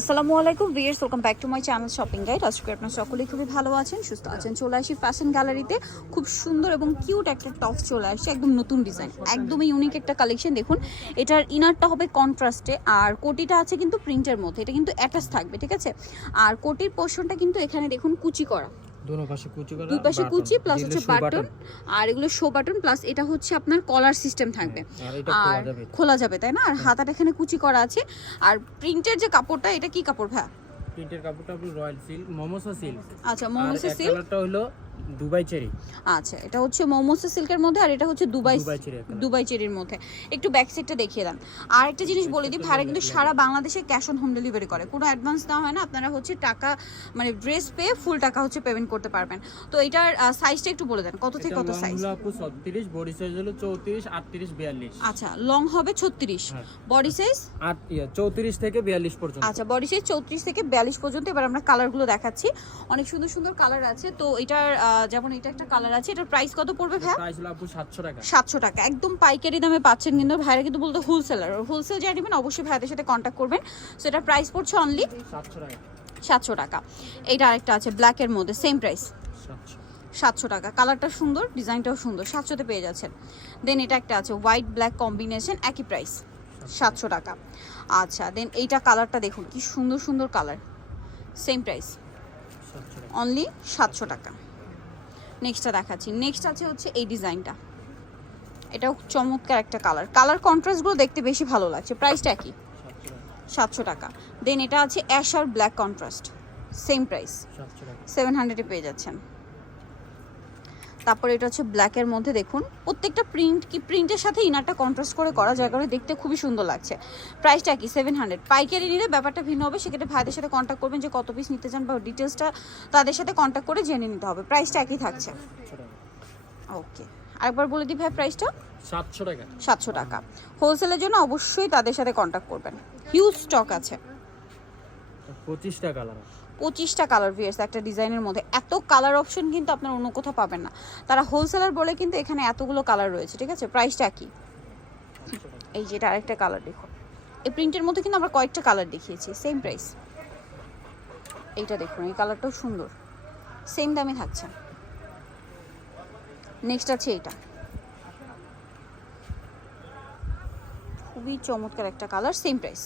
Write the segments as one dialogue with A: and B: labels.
A: আসসালামু আলাইকুম viewers welcome back to my channel shopping guide আজকে আপনার সকলেই খুবই ভালো আছেন, সুস্থ আছেন। চলে আসি ফ্যাশন গ্যালারিতে খুব সুন্দর এবং কিউট একটা টপ চলে আসছে, একদম নতুন ডিজাইন একদমই ইউনিক একটা কালেকশন দেখুন, এটার ইনারটা হবে কন্ট্রাস্টে আর কোটিটা আছে কিন্তু প্রিন্টের মধ্যে, এটা কিন্তু অ্যাটাচ থাকবে, ঠিক আছে? আর কোটির পোর্শনটা কিন্তু এখানে দেখুন কুচি করা।
B: দোনো পাশে কুচি করা
A: দুই পাশে কুচি প্লাস হচ্ছে বাটন আর এগুলো শো বাটন প্লাস এটা হচ্ছে আপনার কলার সিস্টেম থাকবে।
B: আর খোলা যাবে।
A: তাই না? আর হাতাটা এখানে কুচি করা আছে। আর প্রিন্টের যে কাপড়টা এটা কি কাপড় ভাই
B: প্রিন্টের কাপড়টা আপনি রয়্যাল সিল্ক মমসা সিল্ক
A: আচ্ছা মমসা সিল্ক
B: কালারটা হলো দুবাই চেরি।
A: আচ্ছা এটা হচ্ছে মোমোসে সিল্কের মধ্যে আর এটা হচ্ছে দুবাই
B: দুবাই
A: চেরির মধ্যে। একটু ব্যাক সাইডটা দেখিয়ে দেন। আর একটা জিনিস বলে দিই ভাড়া কিন্তু সারা বাংলাদেশে ক্যাশ অন হোম ডেলিভারি করে। কোনো অ্যাডভান্স দেওয়া হয় না আপনারা হচ্ছে টাকা মানে ড্রেস পেয়ে ফুল টাকা হচ্ছে পেমেন্ট করতে পারবেন। তো এটার সাইজটা একটু বলে দেন কত থেকে কত সাইজ
B: আপু 36 বডি সাইজ হলো 34 38 42
A: আচ্ছা লং হবে ছত্রিশ।
B: হ্যাঁ।
A: বডি সাইজ
B: আট 34 থেকে 42 পর্যন্ত।
A: আচ্ছা বডি সাইজ চৌত্রিশ থেকে বিয়াল্লিশ পর্যন্ত। এবার আমরা কালারগুলো দেখাচ্ছি। অনেক সুন্দর সুন্দর কালার আছে। তো এটার যেমন এটা একটা কালার আছে। এটার প্রাইস কত পড়বে ভাই
B: প্রাইস হলো আপু 700 টাকা।
A: সাতশো টাকা। একদম পাইকারি দামে পাচ্ছেন কিন্তু ভাইরা কিন্তু বলতে হোলসেলার হোলসেল যারা নেবেন অবশ্যই ভাইদের সাথে কন্ট্যাক্ট করবেন। সো এটার প্রাইস পড়ছে অনলি
B: 700 টাকা।
A: সাতশো টাকা। এইটা আরেকটা আছে ব্ল্যাকের মধ্যে সেম প্রাইস
B: 700
A: সাতশো টাকা। কালারটা সুন্দর ডিজাইনটাও সুন্দর। সাতশোতে পেয়ে যাচ্ছেন। দেন এটা একটা আছে হোয়াইট ব্ল্যাক কম্বিনেশন একই প্রাইস সাতশো। টাকা। আচ্ছা দেন এইটা কালারটা দেখুন কি সুন্দর সুন্দর কালার সেম প্রাইস অনলি সাতশো টাকা। নেক্সটটা দেখাচ্ছি। নেক্সট আছে হচ্ছে এই ডিজাইনটা এটাও চমৎকার একটা কালার কালার কন্ট্রাস্টগুলো দেখতে বেশি ভালো লাগছে। প্রাইসটা একই।
B: 700 টাকা
A: সাতশো টাকা। দেন এটা আছে অ্যাশ আর ব্ল্যাক কন্ট্রাস্ট সেম প্রাইস
B: 700 টাকা।
A: সেভেন হান্ড্রেডে পেয়ে যাচ্ছেন। তারপরে এটা হচ্ছে ব্ল্যাকের মধ্যে দেখুন। প্রত্যেকটা প্রিন্ট কি প্রিন্টের সাথে ইনারটা কন্ট্রাস্ট করে করা যার কারণে দেখতে খুবই সুন্দর লাগছে। প্রাইসটা কি? সেভেন হান্ড্রেড পাইকারি নিলে ব্যাপারটা ভিন্ন হবে সেক্ষেত্রে ভাইদের সাথে কন্ট্যাক্ট করবেন যে কত পিস নিতে চান বা ডিটেলসটা তাদের সাথে কন্ট্যাক্ট করে জেনে নিতে হবে। প্রাইসটা একই থাকছে।
B: 700 টাকা
A: ওকে আরেকবার বলে দিই ভাই প্রাইসটা
B: 700 টাকা।
A: সাতশো টাকা। হোলসেলের জন্য অবশ্যই তাদের সাথে কন্ট্যাক্ট করবেন। হিউজ স্টক আছে।
B: 25 টাকা কালার
A: পঁচিশটা কালার ভিয়ার্স একটা ডিজাইনের মধ্যে। এত কালার অপশন কিন্তু আপনার অন্য কোথাও পাবেন না। তারা হোলসেলার বলে কিন্তু এখানে এতগুলো কালার রয়েছে, ঠিক আছে? প্রাইসটা কি? এই যেটা আরেকটা কালার দেখুন এই প্রিন্টের মধ্যে কিন্তু আমরা কয়েকটা কালার দেখিয়েছি সেম প্রাইস এইটা দেখুন, এই কালারটাও সুন্দর। সেম দামে থাকছে। নেক্সট আছে এইটা খুবই চমৎকার একটা colour same price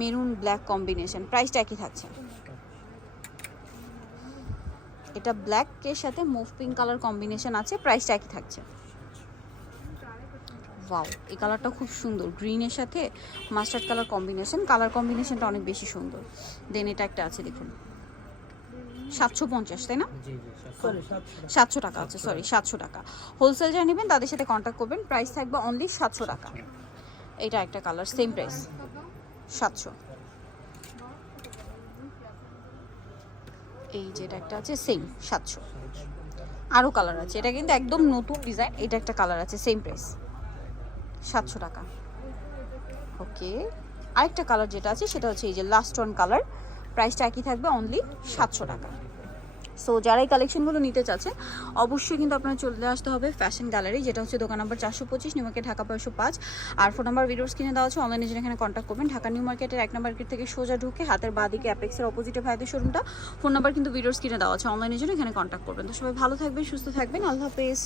A: maroon black combination প্রাইসটা একই থাকছে। এটা ব্ল্যাকের সাথে মুভ পিঙ্ক কালার কম্বিনেশন আছে প্রাইসটা একই থাকছে। ওয়াও এই কালারটা খুব সুন্দর। গ্রিনের সাথে মাস্টার্ড কালার কম্বিনেশন কালার কম্বিনেশনটা অনেক বেশি সুন্দর। দেন এটা একটা আছে দেখুন। সাতশো পঞ্চাশ তাই না?
B: জি জি 700
A: সাতশো। টাকা আছে সরি সাতশো টাকা। হোলসেল যারা নেবেন তাদের সাথে কন্ট্যাক্ট করবেন প্রাইস থাকবে অনলি সাতশো টাকা। এটা একটা কালার সেম প্রাইস সাতশো। এই যেটা একটা আছে সেম সাতশো। আরও কালার আছে। এটা কিন্তু একদম নতুন ডিজাইন এটা একটা কালার আছে সেম প্রাইস সাতশো টাকা। ওকে আরেকটা কালার যেটা আছে, সেটা হচ্ছে এই যে লাস্ট ওয়ান কালার প্রাইসটা একই থাকবে অনলি সাতশো টাকা। সো যারা এই কালেকশনগুলো নিতে চাচ্ছে, অবশ্যই কিন্তু আপনার চলে আসতে হবে ফ্যাশন গ্যালারি যেটা হচ্ছে দোকান নম্বর চারশো পঁচিশ নিউমার্কেট ঢাকা পাঁচশো পাঁচ। আর ফোন নাম্বার ভিডিওস কিনে দেওয়া আছে অনলাইনে যেন এখানে কন্ট্যাক্ট করবেন। ঢাকা নিউ মার্কেটের এক নম্বর গেট থেকে সোজা ঢুকে হাতের বাদিকে অ্যাপেক্সের অপোজিটে ভাইদের শোরুমটা ফোন নাম্বার কিন্তু ভিডিওস কিনে দেওয়া আছে অনলাইনে যেন এখানে কন্ট্যাক্ট করবেন। তো সবাই ভালো থাকবেন, সুস্থ থাকবেন, আল্লাহ হাফেজ।